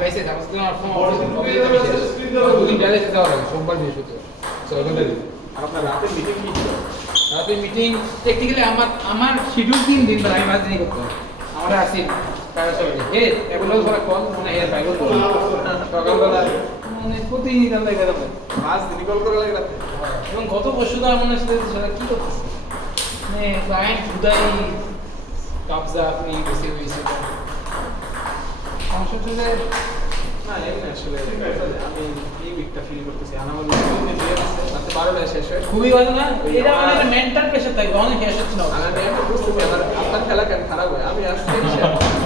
পাইছি তারপর তো আমার ফোন দুদিন ডালে যাওয়া লাগে সোমবার বৃহস্পতিবার সকালে। আর আপনার রাতের মিটিং কি ছিল? রাতে মিটিং টেকনিক্যালি আমার শিডিউল 3 দিন ধরে আমি 5 দিনই করতে হয়। আমরা আসি তারা সব হে এগুলো ধরে কল মানে হে ভাই বলতো সকালবেলা মানে প্রতিদিন নিতাম লাগে রাতে 5 দিনই কল করা লাগে রাতে। এবং গত বছর তো আমার সাথে সেটা কি করতেছে মানে ক্লায়েন্ট খুদাই কবজা আপনি বেশি হয়েছে সমস্যা হচ্ছে যে না এমনি আসলে আমি এই উইকটা ফিল করতেছি। আর আমার উইকে দিয়ে আছে রাতে 12টায় শেষ হয়। খুবই ভালো না এটা মানে মেন্টাল প্রেসার থাকে অনেক শেষ হচ্ছে না আমি একটা বুঝতেছি আমার আপনার খেলা কেন খারাপ হয়। আমি আজকে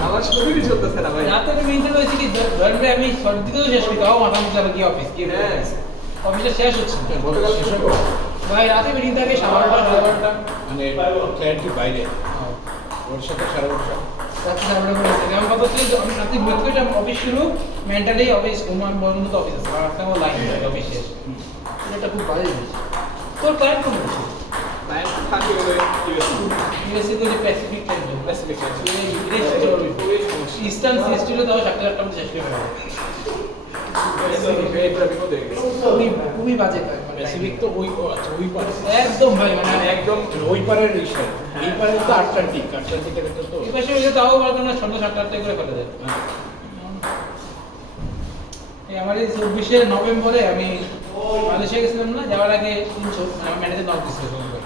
আমার শরীরই চলতেছে না ভাই। রাতে আমি মেন্টাল হয়েছে কি ধরেন ভাই আমি সব দিকেও শেষ করি তাও মাথা মুখে কি অফিস কি হ্যাঁ অফিসে শেষ হচ্ছে না। গতকাল শেষ হবে ভাই রাতে মিটিং থাকে 12:30 12:30 মানে ক্লায়েন্টের বাইরে ওর সাথে সারা বছর রাতে 12:30 করে আমার কথা হচ্ছে যে আমি রাতে ঘুমাতে গেলে অফিস শুরু মেন্টালি অফিস ঘুমান বন্ধ তো অফিস আছে আর একটা লাইন থাকে অফিস শেষ এটা খুব বাজে জিনিস। তোর ক্লায়েন্ট কোন আছে ক্লায়েন্ট থাকে ওই ইউএসএ তো প্যাসিফিক টাইম জোন স্পেসিফিক আছে। পুরো সমস্যা ইস্টার্ন সিএসটি হলো তাও 7:00 টাকা শেষ করে ফেলে খুবই বাজে কাজ মানে প্যাসিফিক তো ওই আচ্ছা ওই পারে একদম ভাই মানে একদম ওই পারের বিষয় এই পারে তো আটলান্টিকের তো এই পাশে হইলে তাও বলতো না 7:30 করে ফেলে দেয়। এই আমার এই 24শে নভেম্বরে আমি মালয়েশিয়া গেছিলাম না যাওয়ার আগে আমার ম্যানেজার নক দিছিল ফোন করে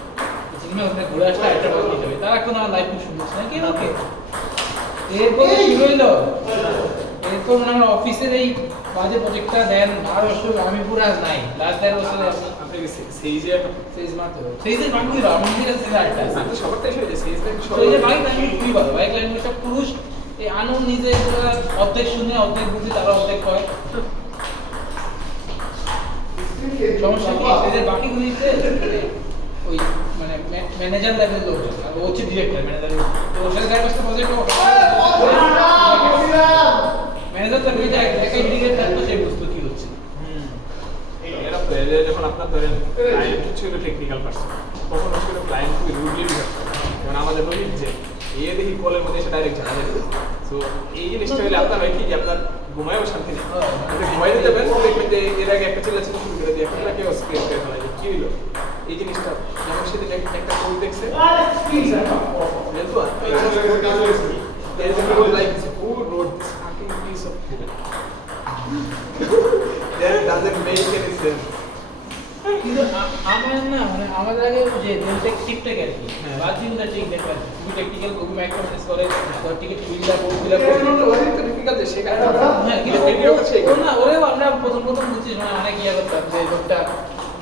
চিন্তা ওখানে ঘুরে আসলে একটা বাস নিতে হবে তার এখন আমার লাইফ খুব সুন্দর নাকি ওকে এরপরে শুরু হইলো এরপর আমার অফিসের এই বাজে প্রজেক্টটা দেন আর বছর আমি পুরো আজ নাই লাস্ট 10 বছরে আপনি সেই যে সেইজ মাত্র সেইজের বাকি দিল আমার নিজের কাছে আরেকটা আছে আমি সবার টাইম হয়ে যায় সেই যে সেই যে বাইক আমি খুবই ভালো বাইক লাইন একটা পুরুষ এই আনন্দ নিজে পুরো অর্ধেক শুনে অর্ধেক বুঝি তারা অর্ধেক হয় সমস্যা কি সেদের বাকি গুলিতে ওই মানে ম্যানেজার লেভেল লোক আর ও হচ্ছে ডিরেক্টর ম্যানেজার তো ওর সাথে কাছে প্রজেক্ট ম্যানেজার তো নিজে একাই ডিরেক্টর থাকতো সেই বুঝতো কি হচ্ছে এরা যখন আপনার ধরেন ক্লায়েন্ট ছিল টেকনিক্যাল পারসন তখন আসলে ক্লায়েন্ট খুবই রুডলি বিহেভ করে। যেমন আমাদের রোহিত যে দেখি কলের মধ্যে এসে ডাইরেক্ট ঝাড়া দেবে। সো এই জিনিসটা হলে আপনার হয় কি যে আপনার ঘুমায়ও শান্তি নেই। আপনি ঘুমাই দিতে পারেন দেখবেন যে এর আগে একটা ছেলে ছিল শুরু করে দিয়ে একটা কেউ স্ক্রিন করে ফেলা যায় কি হলো এই জিনিসটা যেমন সেদিন একটা কোড দেখছে There is a code like this. Who wrote this fucking piece of code? That doesn't make any sense. কিন্তু আমার না মানে আমাদের আগে যে ডেলটেক টিপটা গেছে বাদ দিন দা ঠিক দেখবা তুমি টেকনিক্যাল খুবই মাইক্রো ম্যানেজ করে টিকেট বিলটা বোর্ডগুলো টেকনিক্যাল যে শেখায় হ্যাঁ কিন্তু ভিডিও করছে না ওরেও আমরা প্রথম বুঝছি মানে অনেক ইয়া করতাম যে লোকটা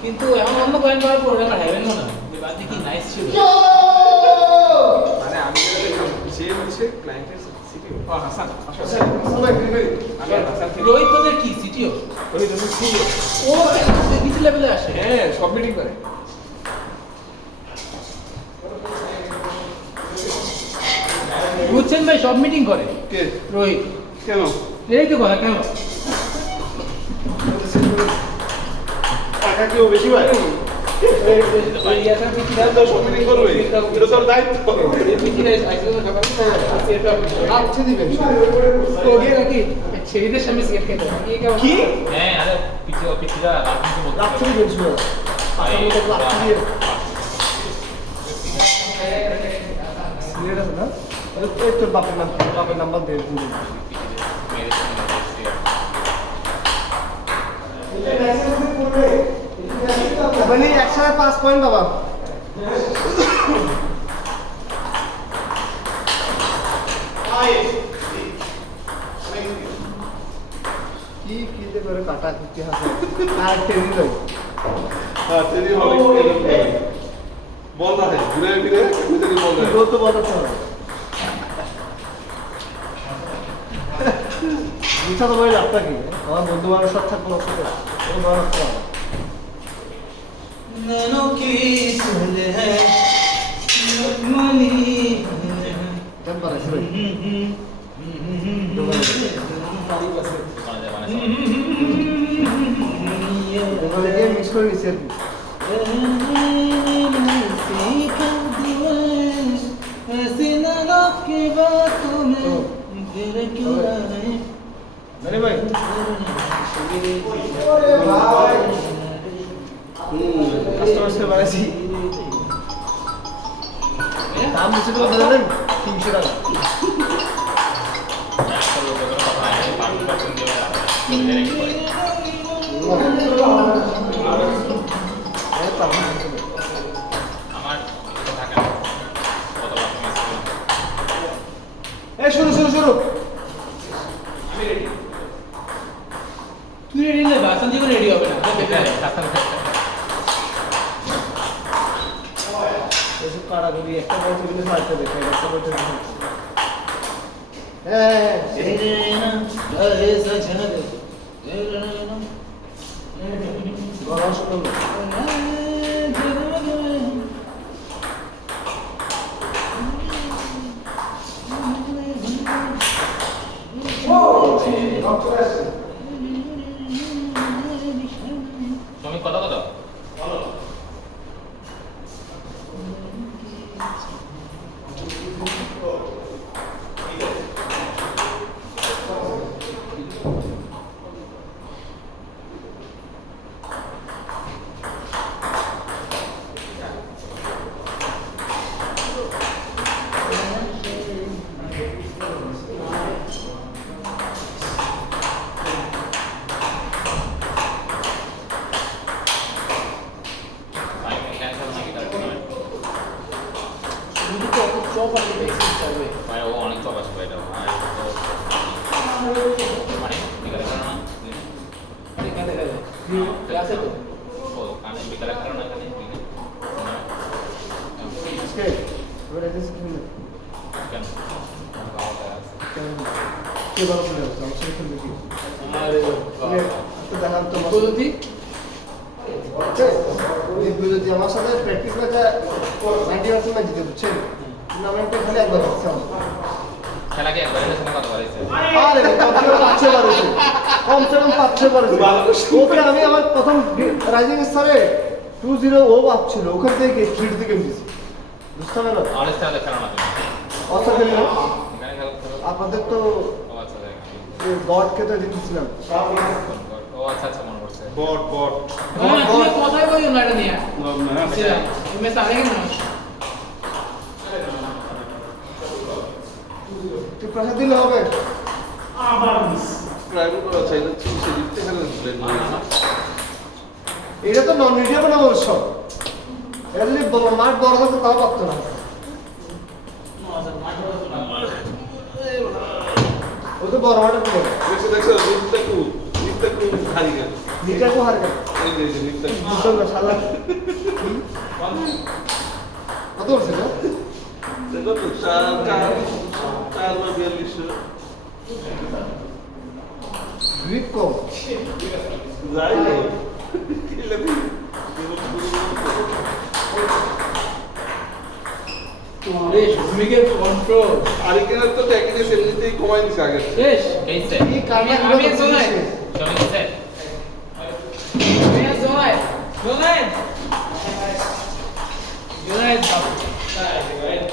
কিন্তু এখন অন্য পয়েন্ট পাওয়ার পর আমার হেভেন না যে বাদ কি নাইস ছিল মানে আমি যেটা দেখলাম যে হচ্ছে ক্লায়েন্টের সিটিও হাসান আমি হাসান রোহিত তোদের কি সিটিও ওই জন্য সিটিও ও নিচে লেভেলে আসে হ্যাঁ সব মিটিং করে বুঝছেন ভাই সব মিটিং করে কে রোহিত কেন এই তো কথা কেন টাকা কেউ বেশি পায় সব মিটিং করবে এটা তোর দায়িত্ব আচ্ছা দিবেন তো ওকে নাকি ছেলেদের সামনে সিগারেট খেতে কি হ্যাঁ আরে পিছিয়ে রাজনীতি বলতে রাত্রি বেশি হয় রাত্রি সিগারেট আছে না এই তোর বাপের নাম্বার দিয়ে মানে 105 পয়েন্ট বাবা কি কি করে কাটা কুটি আছে আর টেনি লই हाँ तेरी वाली बोल रहा है घूरे फिरे तेरी बोल रहा है তো তো বড় চলে মিছা তো বলে লাভটা কি আমার বন্ধু বান্ধব সব থাকবো না ও বড় কথা नैनों की सुन है मनी জান পারে সরে ওখানে গিয়ে মিক্স করে নিচ্ছি আর কি ऐसी नरक की बातों में फिर क्यों आए আরে ভাই কাস্টমার সেবা বাড়াইছি দাম বেশি করে জানেন 300 টাকা একটা লোকের কথা নাই 5% দিয়ে ডাইরেক্ট করে আমার থাকে না কত লাখ মিস করে এই শুরু তুই রেডি না বাসন জীবন রেডি হবে না এসব কারাগরি একটা বলতে গেলে ফালতে দেখে একটা বলতে হ্যাঁ গলা শুনলো তুমি কত কত ভাই ক্যান্সেল নাকি তার চপ আর বেসিক চাইবে ভাই ও অনেক চপ আছে ভাই এটা আর মানে বিকালে খানো না দেখা আছে তো ও কানে বিকালে খানো না কানে আজকে ওরা এসে শুনলে কেন কে বড় বলে আমার সাথে খেলবে কি আরে তো দেখান তো বলতি যদি আমার সাথে প্র্যাকটিস করতে 90% ম্যাচ জিতে বুঝছেন টুর্নামেন্টে খালি একবার হচ্ছে খেলা কি একবার এসে কত বাড়াইছে আরে কমসে কম 5-6 বারেছে ওকে আমি আমার প্রথম রাইজিং স্টারে 2-0 ও ভাবছিল ওখান থেকে 3 দিকে দিয়েছি বুঝতে পারলে না আর স্টাইলে খেলা না তুমি অসা খেলি না এখানে খেলা খেলো আপনাদের তো ও আচ্ছা দেখ গডকে তো জিতেছিলাম ও আচ্ছা আচ্ছা মনে পড়ছে বট হ্যাঁ তুই কথাই বলিও না এটা নিয়ে হ্যাঁ তুমি সারে না তুই পয়সা দিলে হবে প্রাইভেট করা চাইলে সে লিখতে গেলে ব্লেন্ড এটা তো নন মিডিয়া বলে অবশ্য এলি মাঠ বড় হতো তাও পারতো না ও তো বড় মাঠে পড়ে দেখছো নিত্যা কু হারি গেল নিচে কো হার গেল এই যে নিত্যা বুঝছো না শালা কত বলছে না দেখো তো 4 বা 42 গ্রিপ কম যাই না কিলে দি তোরে ভূমিকে কন্ট্রোল আরিকেনের তো ট্যাকেলে এমনিতেই কমাই দিছে আগে শেষ এই সে এই কারণে আমি শোনাই তুমি সে আমি শোনাই শোনাই বাবু